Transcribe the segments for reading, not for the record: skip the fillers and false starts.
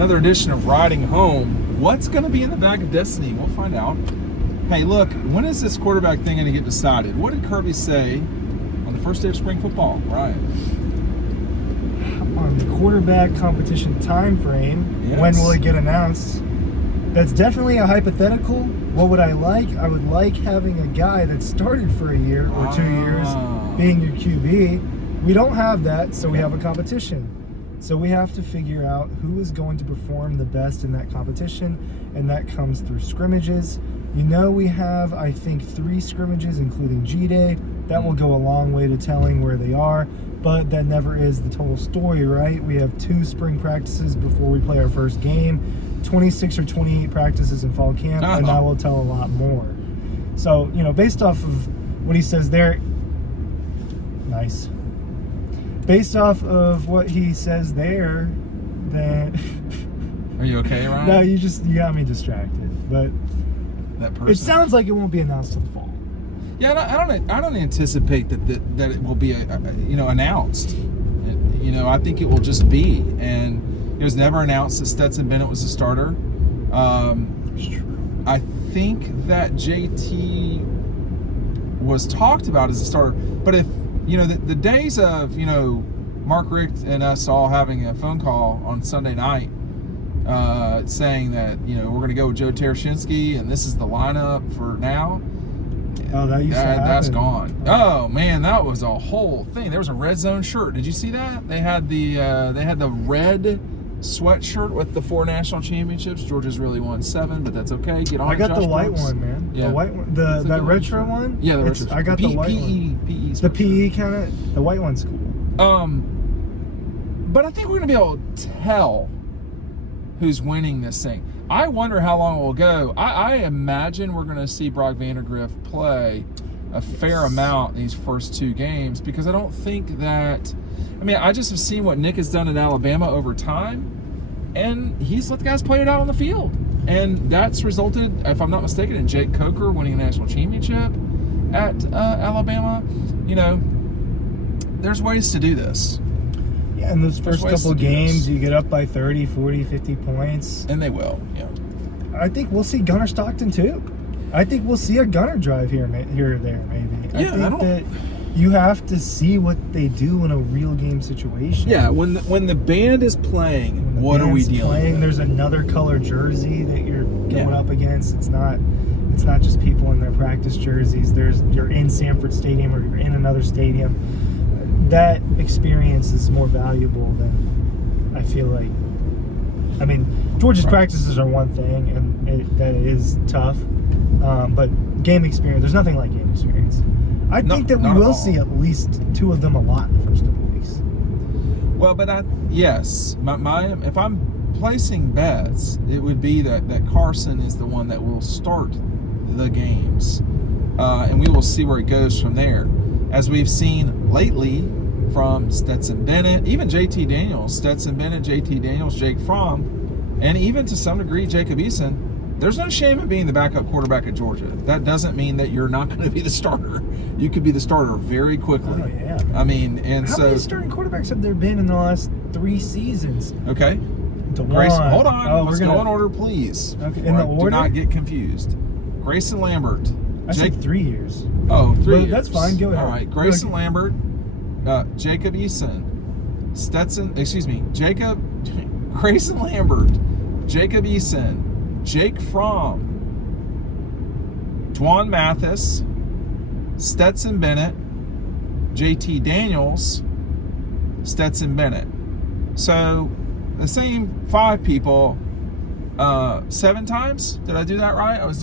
Another edition of Riding Home. What's going to be in the bag of destiny? We'll find out. Hey, look, when is this quarterback thing going to get decided? What did Kirby say on the first day of spring football? Right. On the quarterback competition time frame, Yes. when will it get announced? That's definitely a hypothetical. What would I like? I would like having a guy that started for a year or 2 years being your QB. We don't have that, so we have a competition. So we have to figure out who is going to perform the best in that competition, and that comes through scrimmages. You know, we have, I think, 3 scrimmages, including G-Day. That will go a long way to telling where they are, but that never is the total story, right? We have 2 spring practices before we play our first game, 26 or 28 practices in fall camp, and that will tell a lot more. So, you know, based off of what he says there, nice. Based off of what he says there, then... Are you okay, Ryan? No, you got me distracted. But that person. It sounds like it won't be announced till the fall. Yeah, I don't anticipate that it will be announced. I think it will just be, and it was never announced that Stetson Bennett was a starter. It's true. I think that JT was talked about as a starter, but if the days of Mark Richt and us all having a phone call on Sunday night saying that we're going to go with Joe Tereshinski and this is the lineup for now. Oh, that used to happen. That's gone. Oh man, that was a whole thing. There was a red zone shirt. Did you see that? They had the red sweatshirt with the 4 national championships. Georgia's really won 7, but that's okay. Get on. I got Josh the white Brooks. one, man. Yeah. The white one, that retro one. Yeah, the retro. I got the white one. PE. The PE kind of. The white one's cool. But I think we're gonna be able to tell who's winning this thing. I wonder how long it will go. I imagine we're going to see Brock Vandagriff play a fair amount these first 2 games, because I don't think that... I just have seen what Nick has done in Alabama over time, and he's let the guys play it out on the field. And that's resulted, if I'm not mistaken, in Jake Coker winning a national championship at Alabama. There's ways to do this. Yeah, in those first couple games, you get up by 30, 40, 50 points. And they will, yeah. I think we'll see Gunnar Stockton, too. I think we'll see a Gunnar drive here or there, maybe. Yeah, I think that you have to see what they do in a real game situation. Yeah, when the band is playing, what are we dealing with? There's another color jersey that you're going up against. It's not just people in their practice jerseys. You're in Sanford Stadium or you're in another stadium. That experience is more valuable than I feel like. Georgia's practices are one thing, and that is tough. But game experience, there's nothing like game experience. I think that we will see at least 2 of them a lot in the first couple of weeks. Well, but yes, if I'm placing bets, it would be that Carson is the one that will start the games, and we will see where it goes from there. As we've seen lately from Stetson Bennett, even JT Daniels, Stetson Bennett, JT Daniels, Jake Fromm, and even to some degree Jacob Eason, there's no shame in being the backup quarterback at Georgia. That doesn't mean that you're not going to be the starter. You could be the starter very quickly. Oh, yeah. How many starting quarterbacks have there been in the last 3 seasons? Okay. Grayson, hold on. Let's go in order, please. Okay. In the order? Do not get confused. Grayson Lambert. I said 3 years. Oh, 3 years. That's fine. Go ahead. All right. Grayson Lambert, Jacob Eason, Grayson Lambert, Jacob Eason, Jake Fromm, Dwan Mathis, Stetson Bennett, JT Daniels, Stetson Bennett. So the same 5 people 7 times. Did I do that right? I was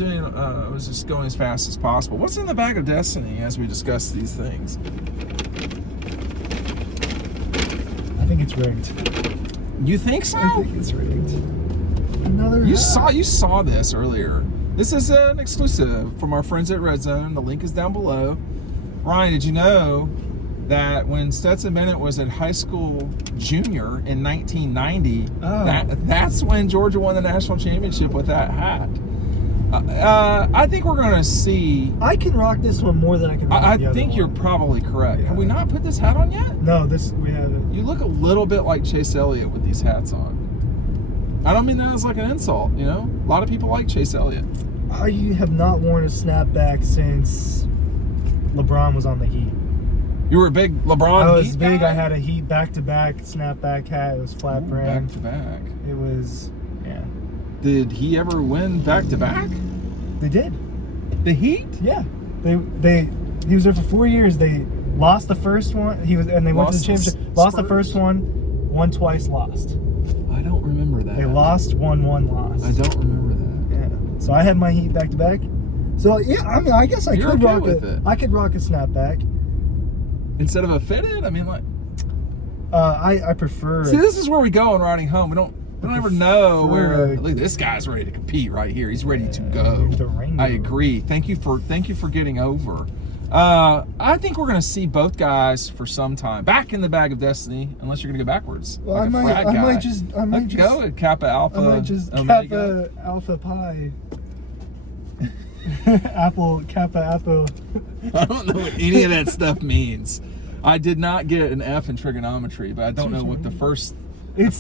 just going as fast as possible. What's in the bag of destiny as we discuss these things? I think it's rigged. You think so? I think it's rigged. You saw this earlier. This is an exclusive from our friends at Red Zone. The link is down below. Ryan, did you know that when Stetson Bennett was at high school junior in 1990, that's when Georgia won the national championship with that hat? I think we're going to see... I can rock this one more than I can rock the other one. I think you're probably correct. Yeah. Have we not put this hat on yet? No, we haven't. You look a little bit like Chase Elliott with these hats on. I don't mean that as like an insult, you know? A lot of people like Chase Elliott. I have not worn a snapback since LeBron was on the Heat. You were a big LeBron I was Heat big. guy? I had a Heat back-to-back snapback hat. It was flat brim. Back to back. It was, yeah. Did he ever win back to back? They did. The Heat? Yeah. He was there for 4 years. They lost the first one. They went to the championship. Lost the first one, won twice, lost. I don't remember that. They lost, won, lost. I don't remember that. Yeah. So I had my Heat back to back. So yeah, I mean, I guess You're could okay rock with it. it. I could rock a snapback. Instead of a fitted? I mean, like... I prefer... See, this is where we go on riding home. We don't ever know where... prefer- Look, this guy's ready to compete right here. He's ready to go. the Rango. I agree. Thank you for getting over. I think we're going to see both guys for some time back in the bag of destiny, unless you're going to go backwards. Well, like I a frat might guy. just Go at Kappa Alpha. I might just Omega. Kappa Alpha Pi. Kappa Apple. I don't know what any of that stuff means. I did not get an F in trigonometry, but I don't know what the first. We have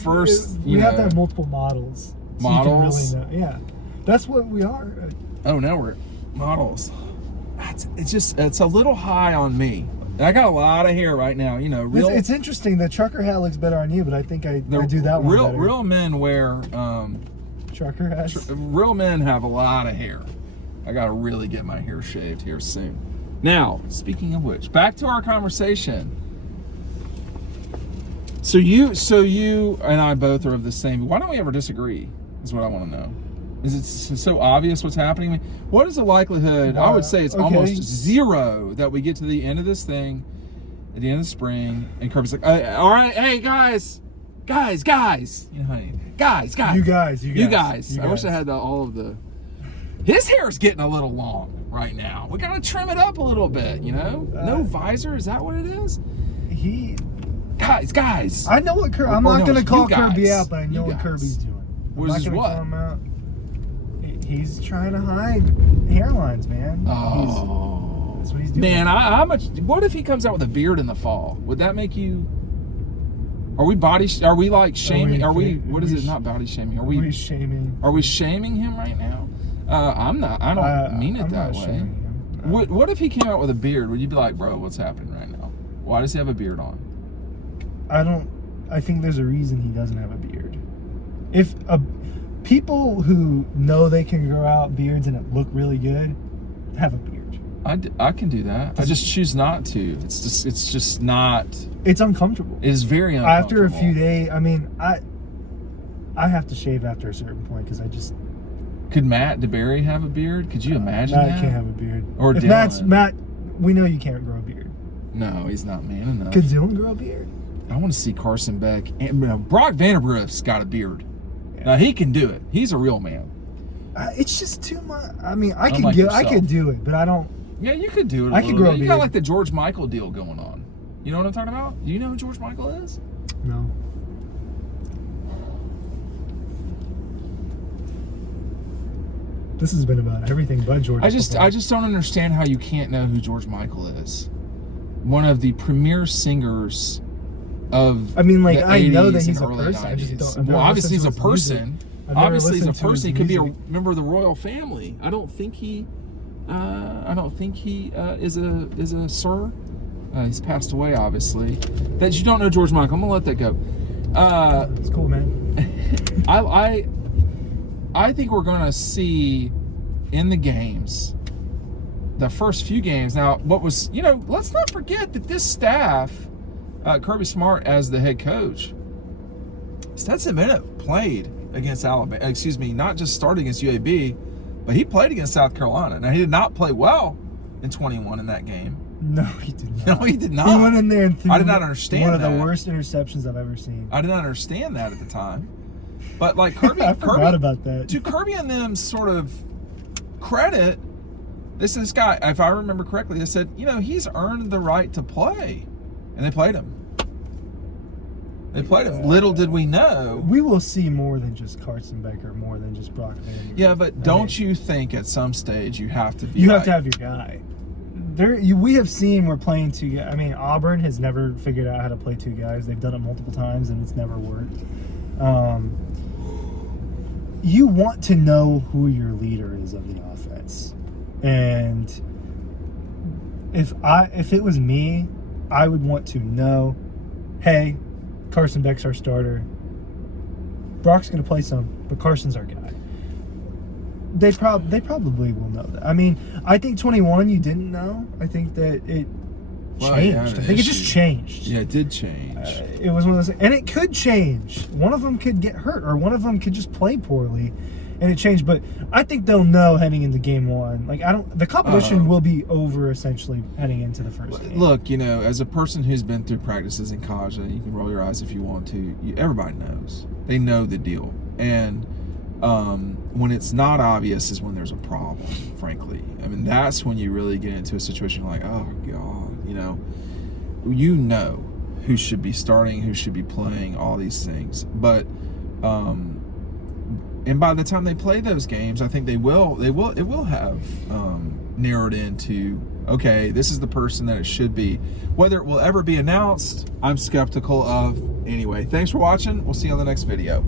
to have multiple models. So Models? you can really know. Yeah, that's what we are. Oh, now we're models. It's a little high on me. I got a lot of hair right now. You know, It's interesting. The trucker hat looks better on you, but I think I do that one better. Real men wear trucker hats. real men have a lot of hair. I gotta really get my hair shaved here soon. Now, speaking of which, back to our conversation. So you and I both are of the same. Why don't we ever disagree? Is what I want to know. Is it so obvious what's happening? I mean, what is the likelihood? I would say it's almost zero that we get to the end of this thing at the end of the spring, and Kirby's like, "All right, hey guys, you know, honey, guys, You guys. I wish I had all of the. His hair's getting a little long right now. We gotta trim it up a little bit, you know. No visor. Is that what it is? Guys. I know what Kirby. I'm not gonna call Kirby guys. out, but I know You what guys. Kirby's doing. What is what? Call him out. He's trying to hide hairlines, man. Oh, that's what he's doing. Man, how much? What if he comes out with a beard in the fall? Would that make you? Are we like shaming? What is it? Not body shaming. Are we shaming? Are we shaming him right now? I'm not. I don't mean it I'm that not way. shaming him. No. What if he came out with a beard? Would you be like, bro, what's happening right now? Why does he have a beard on? I think there's a reason he doesn't have a beard. If people who know they can grow out beards and it look really good have a beard. I can do that. I just choose not to. It's just not. It's uncomfortable. It is very uncomfortable. After a few days, I mean, I have to shave after a certain point because I just. Could Matt DeBerry have a beard? Could you imagine Matt that? can't have a beard. Or if Dylan. Matt, we know you can't grow a beard. No, he's not man enough. Could Dylan grow a beard? I want to see Carson Beck. And Brock Vandergrift's got a beard. Yeah. Now he can do it. He's a real man. It's just too much. I mean, I Unlike could do it, but I don't. Yeah, you could do it. I could grow a You beard. got like the George Michael deal going on. You know what I'm talking about? Do you know who George Michael is? No. This has been about everything but George. I just don't understand how you can't know who George Michael is. One of the premier singers of I mean, like, the I know 80s that he's and a early person. I 90s. just don't. Well, obviously he's a person. Obviously he's a person. He could be a music. member of the royal family. I don't think he is a sir. He's passed away, obviously. That you don't know George Michael. I'm gonna let that go. It's cool, man. I think we're gonna see in the games, the first few games. Now, let's not forget that this staff, Kirby Smart as the head coach, Stetson Bennett played against Alabama. Excuse me, not just started against UAB, but he played against South Carolina. Now, he did not play well in 21 in that game. No, he did not. No, he did not. He went in there and threw I did not understand one of that. the worst interceptions I've ever seen. I did not understand that at the time. But like Kirby, I forgot about that. To Kirby and them sort of credit, this guy, if I remember correctly, they said, he's earned the right to play. And they played him. Little did we know. We will see more than just Carson Becker, more than just Brock Vandergrift. Yeah, but don't you think at some stage you have to be You have to have your guy. We have seen we're playing two guys. I mean, Auburn has never figured out how to play two guys. They've done it multiple times and it's never worked. you want to know who your leader is of the offense. And if it was me, I would want to know, hey, Carson Beck's our starter. Brock's going to play some, but Carson's our guy. They probably will know that. I mean, I think 21 you didn't know. I think that it changed. I think it just changed. Yeah, it did change. It was one of those, and it could change. One of them could get hurt, or one of them could just play poorly, and it changed. But I think they'll know heading into game one. Like the competition will be over essentially heading into the first game. Look, you know, as a person who's been through practices in college, and you can roll your eyes if you want to. Everybody knows. They know the deal, and when it's not obvious is when there's a problem. Frankly, I mean that's when you really get into a situation like, oh God, you know who should be starting, who should be playing, all these things. But and by the time they play those games, I think it will have narrowed into, okay, this is the person that it should be. Whether it will ever be announced, I'm skeptical of. Anyway, thanks for watching. We'll see you on the next video.